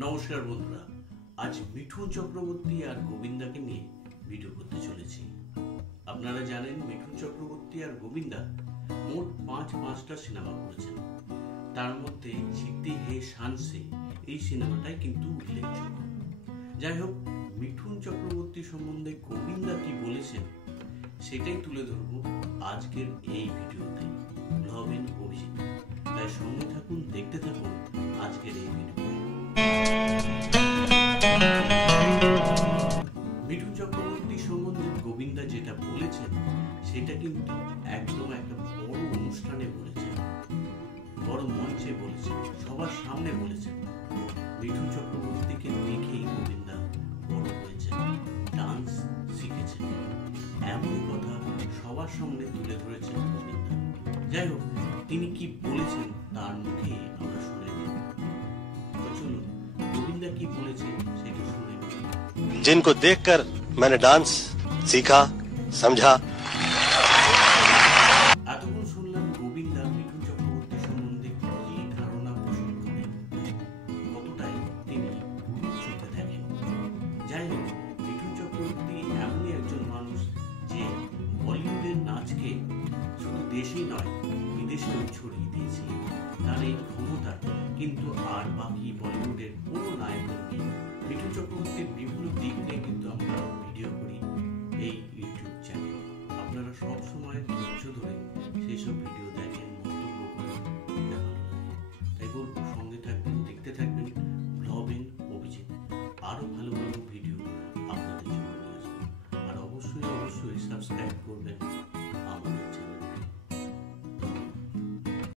নমস্কার বন্ধুরা, আজ মিঠুন চক্রবর্তী আর গোবিন্দাকে নিয়ে ভিডিও করতে চলেছি। আপনারা জানেন মিঠুন চক্রবর্তী আর গোবিন্দা মোট পাঁচটা সিনেমা করেছেন। তার মধ্যে জিতে হে শান সে এই সিনেমাটাই কিন্তু উল্লেখযোগ্য। যাই হোক, মিঠুন চক্রবর্তী সম্বন্ধে গোবিন্দা কি বলেছেন সেটাই তুলে ধরবো আজকের এই ভিডিওতে। ব্লগিং অভিজিৎ, তাই সঙ্গে থাকুন, দেখতে থাকুন আজকের এই ভিডিও। মিঠুন চক্রবর্তী সম্বন্ধে গোবিন্দা যেটা বলেছেন সেটা কিন্তু একদম একটা বড় অনুষ্ঠানে বলেছেন, বড় মঞ্চে বলেছেন, সবার সামনে বলেছেন। মিঠুন চক্রবর্তীকে দেখেই গোবিন্দা বড় হয়েছেন, ডান্স শিখেছেন, এমন কথা সবার সামনে তুলে ধরেছেন গোবিন্দা। যাই হোক, তিনি কি বলেছেন তার মুখে আমরা শুনে নেব। তো চলুন গোবিন্দা কি বলেছেন সেটা শুনে নেব। जिनको देखकर मैंने डांस सीखा समझा। এতক্ষণ শুনলাম গোবিন্দা মিঠুন চক্রবর্তী সম্বন্ধে কি ধারণা পোষণ করেন, কতটাই তিনি গুরুর চোখে দেখেন। যাই হোক, মিঠুন চক্রবর্তী এমনই একজন মানুষ যে বলিউডের নাচকে শুধু দেশেই নয় বিদেশেও ছড়িয়ে দিয়েছে। তার এই ক্ষমতা কিন্তু আর বাকি বলিউডের কোনো নায়কের নেই। মিঠুন চক্রবর্তীর বিভিন্ন দিক নিয়ে কিন্তু আমরা ভিডিও করি এই ইউটিউব চ্যানেলে। আপনারা সব সময় ধৈর্য ধরে সেই সব ভিডিও দেখেন, মন্তব্য করেন, ভালো লাগে। তাই বলবো সঙ্গে থাকবেন, দেখতে থাকবেন ব্লগিং অভিজিৎ। আরো ভালো ভালো ভিডিও আপনাদের জন্য নিয়ে আসবো। আর অবশ্যই সাবস্ক্রাইব করবেন।